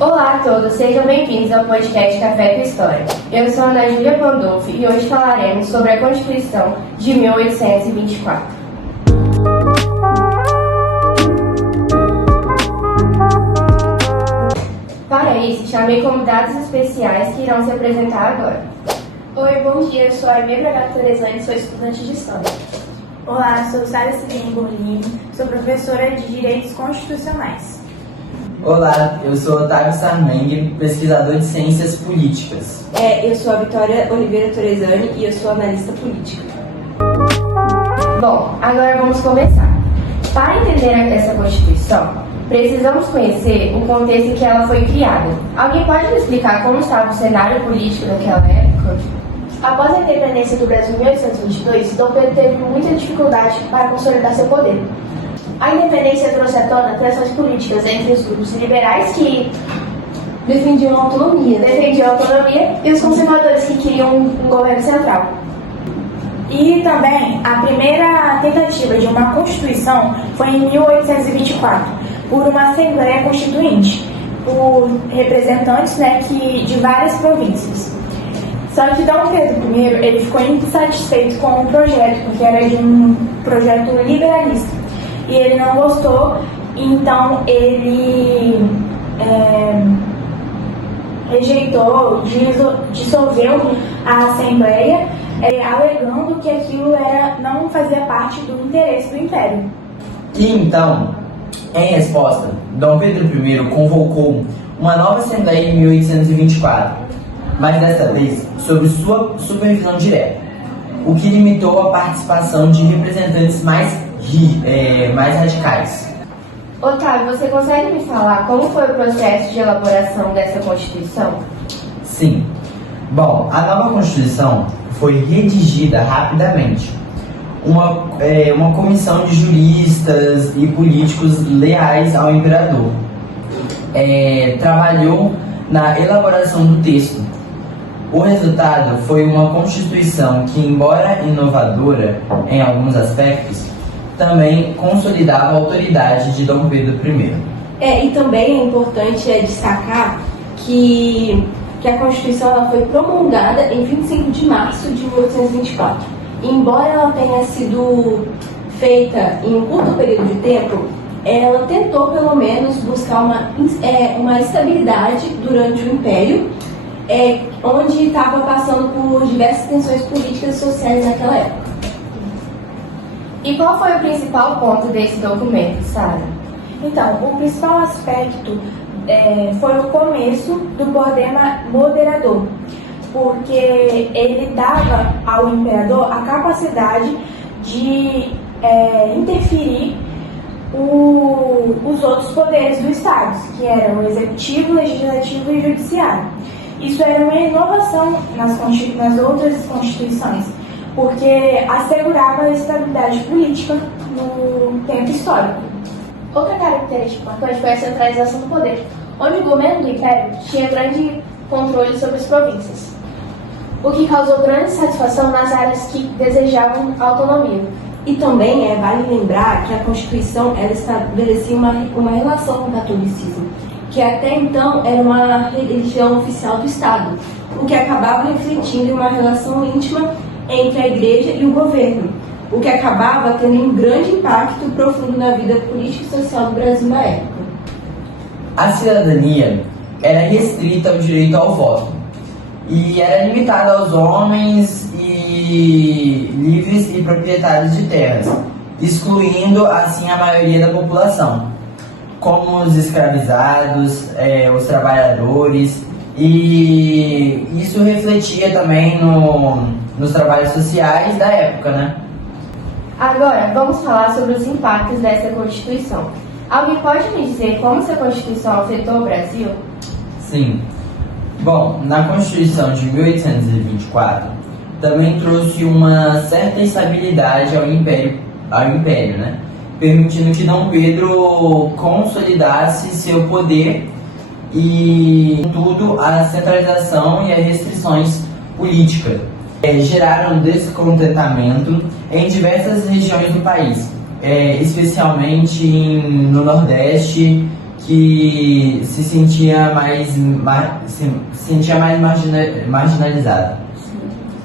Olá a todos, sejam bem-vindos ao podcast Café com História. Eu sou Ana Júlia Pandolfi e hoje falaremos sobre a Constituição de 1824. Para isso, chamei convidados especiais que irão se apresentar agora. Oi, bom dia, eu sou a Aimee Bragato Torresani, sou estudante de História. Olá, sou Sara Sirene Borlini, sou professora de Direitos Constitucionais. Olá, eu sou Otávio Sarmengue, pesquisador de Ciências Políticas. Eu sou a Vitória Oliveira Torresani e eu sou analista política. Bom, agora vamos começar. Para entender essa Constituição, precisamos conhecer o contexto em que ela foi criada. Alguém pode me explicar como estava o cenário político naquela época? Após a independência do Brasil em 1822, Dom Pedro teve muita dificuldade para consolidar seu poder. A independência trouxe à tona tensões políticas entre os grupos liberais que defendiam a autonomia e os conservadores que queriam um governo central. E também a primeira tentativa de uma Constituição foi em 1824, por uma Assembleia Constituinte, por representantes de várias províncias. Só que Dom Pedro I ele ficou insatisfeito com o projeto, porque era de um projeto liberalista. E ele não gostou, então ele rejeitou, dissolveu a Assembleia, alegando que aquilo não fazia parte do interesse do Império. E então, em resposta, Dom Pedro I convocou uma nova Assembleia em 1824, mas desta vez sob sua supervisão direta, o que limitou a participação de representantes mais radicais. Otávio, você consegue me falar como foi o processo de elaboração dessa Constituição? Sim. Bom, a nova Constituição foi redigida rapidamente. Uma comissão de juristas e políticos leais ao imperador trabalhou na elaboração do texto. O resultado foi uma Constituição que, embora inovadora em alguns aspectos, também consolidava a autoridade de Dom Pedro I. E também é importante destacar que a Constituição ela foi promulgada em 25 de março de 1824. Embora ela tenha sido feita em um curto período de tempo, ela tentou pelo menos buscar uma estabilidade durante o Império, onde estava passando por diversas tensões políticas e sociais naquela época. E qual foi o principal ponto desse documento, Sara? Então, o principal aspecto foi o começo do poder moderador, porque ele dava ao imperador a capacidade de interferir os outros poderes do Estado, que eram o executivo, legislativo e judiciário. Isso era uma inovação nas outras constituições, porque assegurava a estabilidade política no tempo histórico. Outra característica importante foi a centralização do poder, onde o governo do Império tinha grande controle sobre as províncias, o que causou grande satisfação nas áreas que desejavam autonomia. E também vale lembrar que a Constituição ela estabelecia uma relação com o catolicismo, que até então era uma religião oficial do Estado, o que acabava refletindo em uma relação íntima entre a Igreja e o governo, o que acabava tendo um grande impacto profundo na vida política e social do Brasil na época. A cidadania era restrita ao direito ao voto e era limitada aos homens livres e proprietários de terras, excluindo assim a maioria da população, como os escravizados, os trabalhadores, e isso refletia também nos trabalhos sociais da época, né? Agora, vamos falar sobre os impactos dessa Constituição. Alguém pode me dizer como essa Constituição afetou o Brasil? Sim. Bom, na Constituição de 1824, também trouxe uma certa estabilidade ao Império, né? Permitindo que Dom Pedro consolidasse seu poder e, contudo, a centralização e as restrições políticas geraram descontentamento em diversas regiões do país, especialmente no Nordeste, que se sentia mais, marginalizado.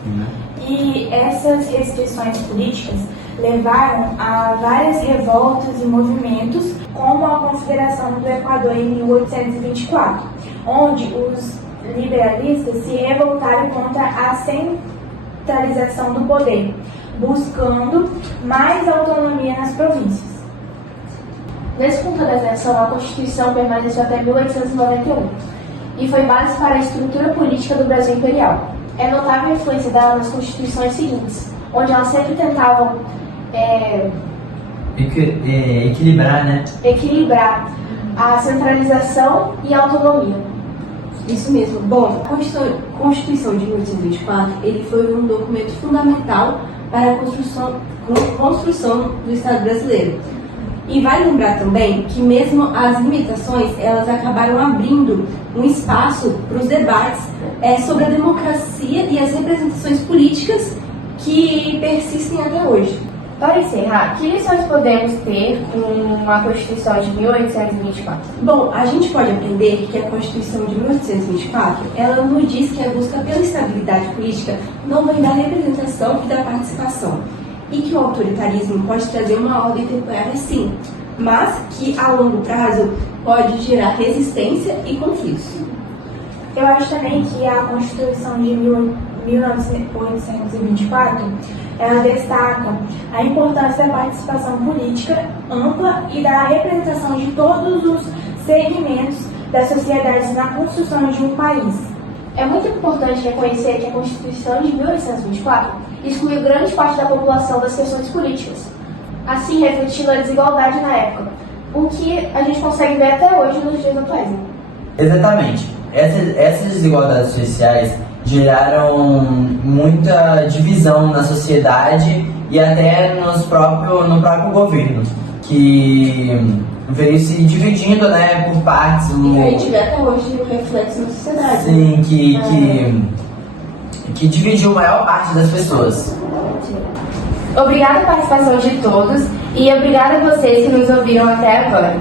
Né? E essas restrições políticas levaram a várias revoltas e movimentos, como a Confederação do Equador em 1824, onde os liberalistas se revoltaram contra a centralização do poder, buscando mais autonomia nas províncias. Nesse ponto da atenção, a Constituição permaneceu até 1891 e foi base para a estrutura política do Brasil Imperial. É notável a influência dela nas constituições seguintes, onde elas sempre tentavam Equilibrar, né? equilibrar a centralização e a autonomia. Isso mesmo. Bom, a Constituição de 1824 ele foi um documento fundamental para a construção do Estado brasileiro. E vale lembrar também que mesmo as limitações, elas acabaram abrindo um espaço para os debates sobre a democracia e as representações políticas que persistem até hoje. Para encerrar, que lições podemos ter com a Constituição de 1824? Bom, a gente pode aprender que a Constituição de 1824, ela nos diz que a busca pela estabilidade política não vem da representação e da participação, e que o autoritarismo pode trazer uma ordem temporária sim, mas que a longo prazo pode gerar resistência e conflitos. Eu acho também que a Constituição de 1824 ela destaca a importância da participação política ampla e da representação de todos os segmentos das sociedades na construção de um país. É muito importante reconhecer que a Constituição de 1824 excluiu grande parte da população das questões políticas, assim refletindo a desigualdade na época, o que a gente consegue ver até hoje nos dias atuais. Exatamente. Essas desigualdades sociais geraram muita divisão na sociedade e até no próprio governo, que veio se dividindo, né, por partes. E a gente vê até hoje o reflexo na sociedade. Sim, que dividiu a maior parte das pessoas. Obrigada a participação de todos e obrigada a vocês que nos ouviram até agora.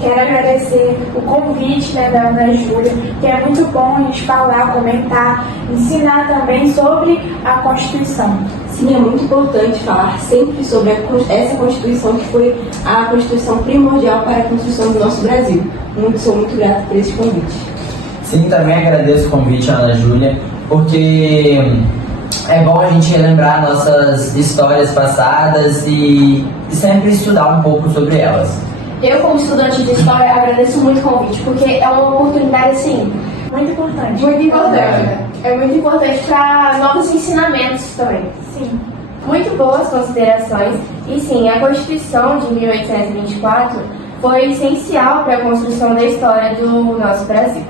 Quero agradecer o convite da Ana Júlia, que é muito bom a gente falar, comentar, ensinar também sobre a Constituição. Sim, é muito importante falar sempre sobre essa Constituição que foi a Constituição primordial para a construção do nosso Brasil. Sou muito grata por esse convite. Sim, também agradeço o convite, Ana Júlia, porque é bom a gente relembrar nossas histórias passadas e sempre estudar um pouco sobre elas. Eu, como estudante de História, agradeço muito o convite, porque é uma oportunidade, assim, Muito importante. muito importante. É muito importante para novos ensinamentos também. Sim. Muito boas considerações e sim, a Constituição de 1824 foi essencial para a construção da história do nosso Brasil.